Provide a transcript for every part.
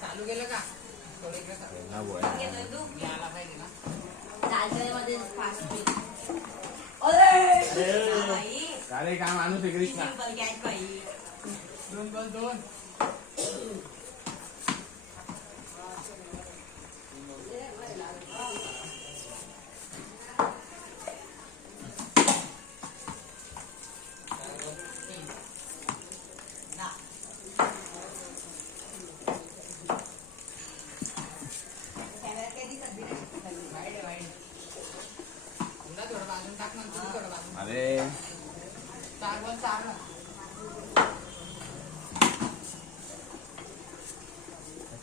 चालू केलं का अरे काय माणूस आहे कृष्णा दोन अरे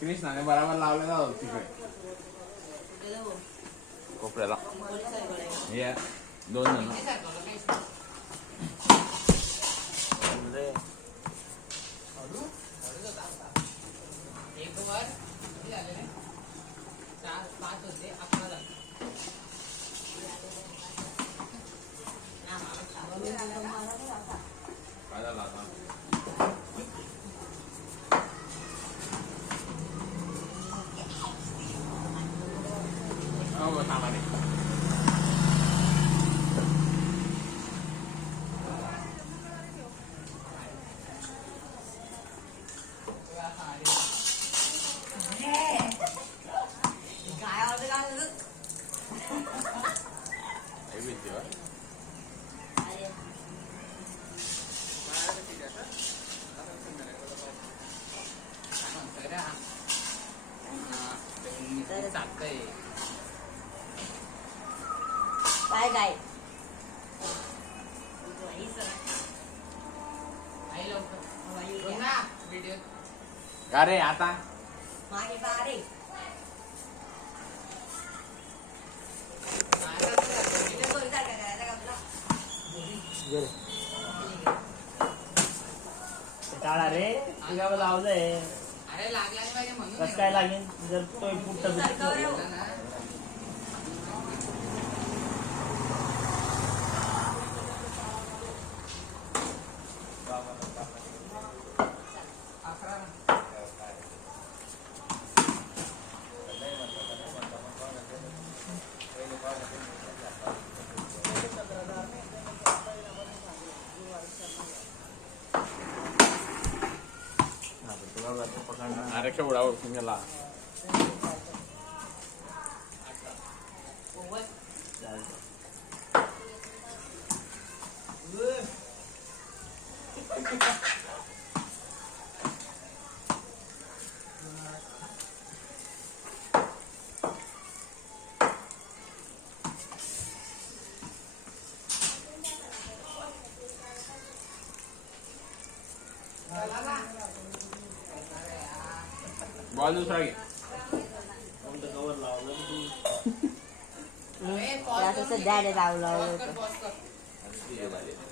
कृष्णाने बराबर लावले ना तिकडे कोपऱ्याला हे दोन जण काय काय अरे आता मागे बारे टाळा रे तुझ्या लावलंय अरे लागला नाही पाहिजे म्हणून कसं काय लागेल जर तो पुढचं आरक्षा उडाव तुम्हाला बॉल दुसरा घे कवर लावलं सध्या लावलं बॉस कर